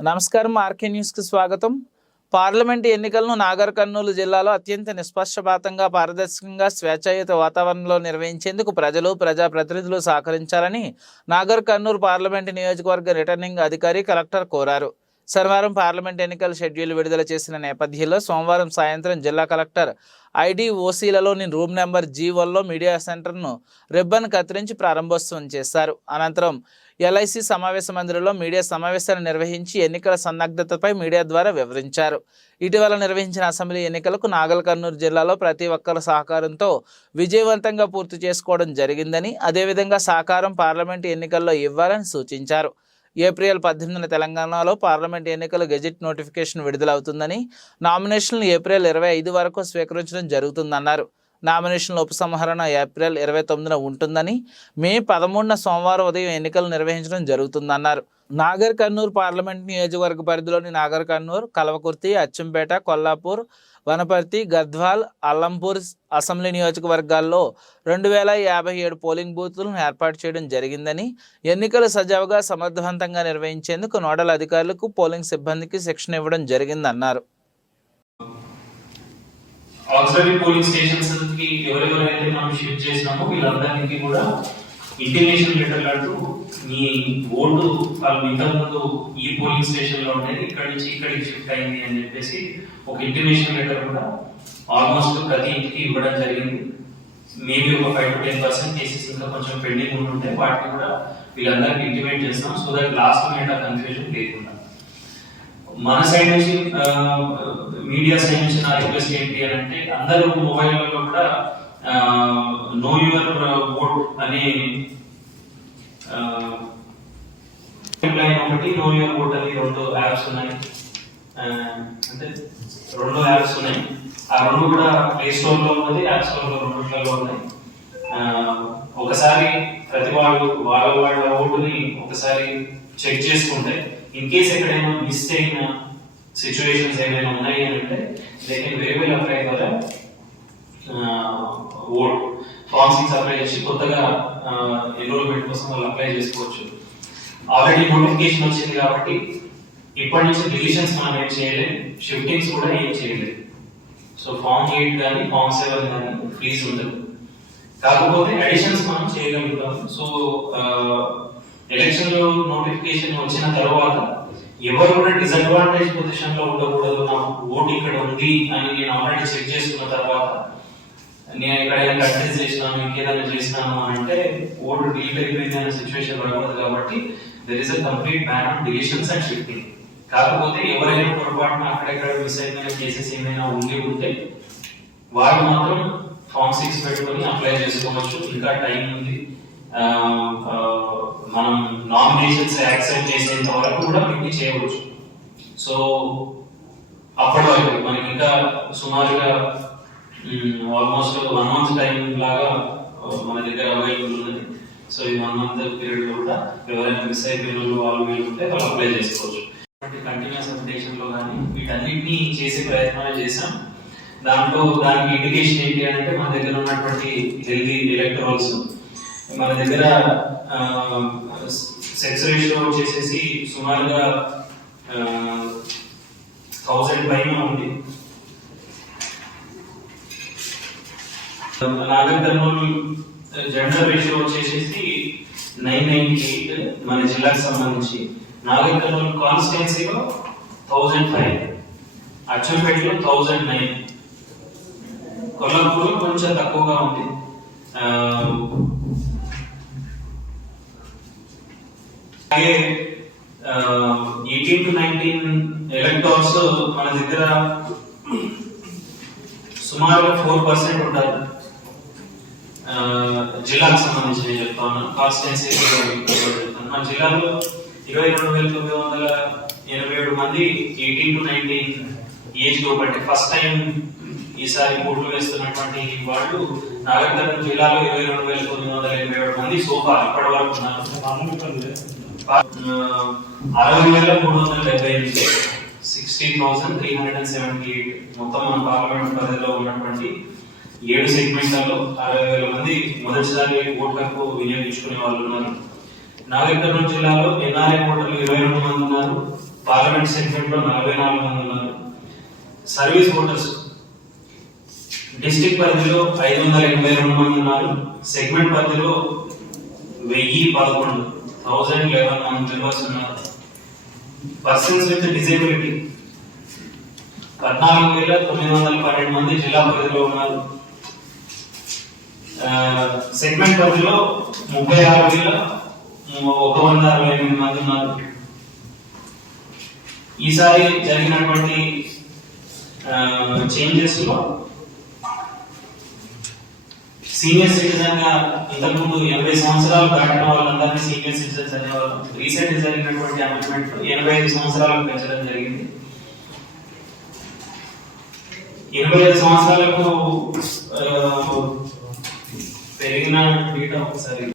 నమస్కారం ఆర్కే న్యూస్కి స్వాగతం. పార్లమెంట్ ఎన్నికలను నాగర్ కర్నూలు జిల్లాలో అత్యంత నిష్పక్షపాతంగా పారదర్శకంగా స్వేచ్ఛాయుత వాతావరణంలో నిర్వహించేందుకు ప్రజలు ప్రజాప్రతినిధులు సహకరించాలని నాగర్ కర్నూలు పార్లమెంట్ నియోజకవర్గ రిటర్నింగ్ అధికారి కలెక్టర్ కోరారు. శనివారం పార్లమెంట్ ఎన్నికల షెడ్యూల్ విడుదల చేసిన నేపథ్యంలో సోమవారం సాయంత్రం జిల్లా కలెక్టర్ ఐడి ఓసీలలోని రూమ్ నెంబర్ జీ వన్లో మీడియా సెంటర్ను రిబ్బన్ కత్తిరించి ప్రారంభోత్సవం చేశారు. అనంతరం ఎల్ఐసి సమావేశ మందిరంలో మీడియా సమావేశాన్ని నిర్వహించి ఎన్నికల సన్నద్ధతపై మీడియా ద్వారా వివరించారు. ఇటీవల నిర్వహించిన అసెంబ్లీ ఎన్నికలకు నాగల్ కర్నూలు జిల్లాలో ప్రతి ఒక్కరి సహకారంతో విజయవంతంగా పూర్తి చేసుకోవడం జరిగిందని అదేవిధంగా సహకారం పార్లమెంటు ఎన్నికల్లో ఇవ్వాలని సూచించారు. ఏప్రిల్ పద్దెనిమిదిన తెలంగాణలో పార్లమెంట్ ఎన్నికల గెజిట్ నోటిఫికేషన్ విడుదలవుతుందని నామినేషన్లు ఏప్రిల్ ఇరవై ఐదు వరకు స్వీకరించడం జరుగుతుందన్నారు. నామినేషన్ల ఉపసంహరణ ఏప్రిల్ ఇరవై తొమ్మిదిన ఉంటుందని మే పదమూడున సోమవారం ఉదయం ఎన్నికలు నిర్వహించడం జరుగుతుందన్నారు. నాగర్ కర్నూలు పార్లమెంట్ నియోజకవర్గ పరిధిలోని నాగర్ కర్నూలు కలవకుర్తి అచ్చంపేట కొల్లాపూర్ వనపర్తి గద్వాల్ అల్లంపూర్ అసెంబ్లీ నియోజకవర్గాల్లో రెండు వేల యాభై ఏడు పోలింగ్ బూత్లను ఏర్పాటు చేయడం జరిగిందని ఎన్నికలు సజావుగా సమర్థవంతంగా నిర్వహించేందుకు నోడల్ అధికారులకు పోలింగ్ సిబ్బందికి శిక్షణ ఇవ్వడం జరిగిందన్నారు. ఆక్సిలరీ పోలింగ్ స్టేషన్స్కి ఎవరెవరైతే మనం షిఫ్ట్ చేసినామో వీళ్ళందరికీ కూడా ఇంటిమేషన్ లెటర్ అంటూ మీ ఓటు వాళ్ళు ఇంతకుముందు ఈ పోలింగ్ స్టేషన్లో ఉండేది ఇక్కడ నుంచి ఇక్కడికి షిఫ్ట్ అయింది అని చెప్పేసి ఒక ఇంటిమేషన్ లెటర్ కూడా ఆల్మోస్ట్ ప్రతి ఇంటికి ఇవ్వడం జరిగింది. మేబీ ఒక five to ten percent cases ఇంకా కొంచెం పెండింగ్ ఉంటుంటే వాటిని కూడా వీళ్ళందరికీ ఇంటిమేట్ చేస్తాం. సో దట్ లాస్ట్ మినిట్ ఆ కన్ఫ్యూజన్ లేకుండా. మన సైడ్ నుంచి మీడియా సైడ్ నుంచి నా రిక్వెస్ట్ ఏంటి అని అంటే అందరూ మొబైల్లో కూడా నో యువర్ ఓట్ అని లైన్ ఒకటి నో యువర్ ఓట్ అని రెండు యాప్స్ ఉన్నాయి. అంటే రెండు యాప్స్ ఉన్నాయి. ఆ రెండు కూడా ప్లే స్టోర్లో ఉన్నది యాప్ స్టోర్లో ఉన్నాయి. ఒకసారి ప్రతి వాళ్ళు వాళ్ళ వాళ్ళ ఓటుని ఒకసారి చెక్ చేసుకుంటే ఇన్ కేస్ ఎక్కడైనా మిస్ అయిన సిచ్యువేషన్స్ ఏమైనా ఉన్నాయి అని అంటే they can very well apply for vote form six apply చేసి కొత్తగా ఎన్రోల్మెంట్ కోసం వాళ్ళు అప్లై చేసుకోవచ్చు. ఆల్రెడీ నోటిఫికేషన్ వచ్చింది కాబట్టి ఇప్పటి నుంచి డిలిషన్స్ మనం ఏం చేయలేదు షిఫ్టింగ్స్ కూడా ఏం చేయలేదు సో ఫామ్ ఎయిట్ కానీ ఫామ్ సెవెన్ కానీ ఫ్రీజ్ ఉండదు. కాకపోతే అడిషన్స్ మనం చేయగలుగుతాం. సో ఎలక్షన్లో నోటిఫికేషన్ వచ్చిన తర్వాత ఎవరు కూడా డిసడ్వాంటేజ్ పొజిషన్లో ఉండకూడదు నా ఓటు ఇక్కడ ఉంది అని నేను ఆల్రెడీ చెక్ చేసుకున్న తర్వాత నేను ఇక్కడ కంటెస్ట్ చేసినాను ఇంకేదైనా చేసినాను అని అంటే ఓటు డీల్ అయిపోయింది అనే సిచ్యువేషన్ రాకూడదు కాబట్టి there is a complete ban on deletions and shifting కాకపోతే ఎవరైనా పొరపాటున అక్కడెక్కడ మిస్ అయిన కేసెస్ ఏమైనా ఉండి ఉంటే వాళ్ళు మాత్రం ఫామ్ సిక్స్ పెట్టుకొని అప్లై చేసుకోవచ్చు. ఇంకా టైం ఉంది. మనం నామినేషన్స్ యాక్సెప్ట్ చేసేంత వరకు కూడా పెట్టి చేయవచ్చు. సో అప్పటి వరకు మనకి ఇంకా సుమారుగా ఆల్మోస్ట్ వన్ మంత్ టైం లాగా మన దగ్గర అవైలబుల్ ఉన్నది. సో ఈ వన్ మంత్ పీరియడ్లో కూడా ఎవరైనా మిస్ అయిపోయిన వాళ్ళు వాళ్ళు వీళ్ళు ఉంటే వాళ్ళు అప్లై చేసుకోవచ్చు. కంటిన్యూస్ అప్డేషన్లో కానీ వీటన్నిటిని చేసే ప్రయత్నాలు చేశాం. దాంట్లో దానికి ఇండికేషన్ ఏంటి అంటే మన దగ్గర ఉన్నటువంటి హెల్దీ ఎలక్ట్రాల్స్ మన దగ్గర సెక్స్ రేషియో వచ్చేసేసి సుమారుగా థౌసండ్ పైన ఉంది. నాగర్ కర్నూలు జెండర్ రేషియో వచ్చేసేసి నైన్ నైన్టీ ఎయిట్ మన జిల్లాకు సంబంధించి. నాగర్ కర్నూలు కాన్స్టిట్యున్సీలో థౌజండ్ ఫైవ్. అచ్చంపేటలో థౌజండ్ నైన్. కొల్లాపూర్ కొంచెం తక్కువగా ఉంది. అలాగే ఎయిటీన్ టు నైన్టీన్ ఎలక్టర్స్ మన దగ్గర సుమారుగా ఫోర్ పర్సెంట్ ఉంటారు జిల్లాకు సంబంధించి నేను చెప్తాను కాన్స్టిట్యున్సీ చెప్తాను. మన జిల్లాలో ఇరవై రెండు వేల తొమ్మిది వందల ఎనభై ఏడు మంది eighteen to nineteen age group అంటే ఫస్ట్ టైం ఈసారి ఓట్లు వేస్తున్నటువంటి వాళ్ళు నాగరికర్నూలు జిల్లాలో ఇరవై రెండు వేల తొమ్మిది వందల ఎనభై ఏడు మంది సోఫా ఇప్పటి వరకు ఉన్నారు. అరవై వేల మూడు వందల డెబ్బై ఎనిమిది. Sixty thousand three hundred and seventy eight మొత్తం మన పార్లమెంట్ పరిధిలో ఉన్నటువంటి ఏడు సెగ్మెంట్లలో అరవై వేల మంది మొదటిసారి ఓటు హక్కు వినియోగించుకునే వాళ్ళు ఉన్నారు. నాగర్కర్నూలు జిల్లాలో ఎన్ఆర్ఐ ఓటర్లు ఇరవై రెండు మంది ఉన్నారు. పార్లమెంట్ సెగ్మెంట్లో నలభై నాలుగు మంది ఉన్నారు. సర్వీస్ ఓటర్స్ డిస్టిక్ పరిధిలో ఐదు వందల ఎనభై రెండు మంది ఉన్నారు. సెగ్మెంట్ పరిధిలో వెయ్యి పదకొండు. థౌజండ్ లెవెన్ మనం మెంబర్స్ ఉన్నారు పర్సన్స్ విత్ డిజేబిలిటీ పద్నాలుగు వేల తొమ్మిది వందల పన్నెండు మంది జిల్లా పరిధిలో ఉన్నారు. సెగ్మెంట్ పరిధిలో ముప్పై ఆరు వేల ఒక వంద అరవై ఎనిమిది మంది ఉన్నారు. ఈసారి జరిగినటువంటి చేంజెస్లో సీనియర్ సిటిజన్గా ఇంతకుముందు ఎనభై సంవత్సరాలు దాటిన వాళ్ళందరినీ సీనియర్ సిటిజన్స్ అనేవాళ్ళు రీసెంట్ జరిగినటువంటి అమెండ్మెంట్ ఎనభై ఐదు సంవత్సరాలకు పెంచడం జరిగింది. ఎనభై ఐదు సంవత్సరాలకు పెరిగిన డేటా ఒకసారి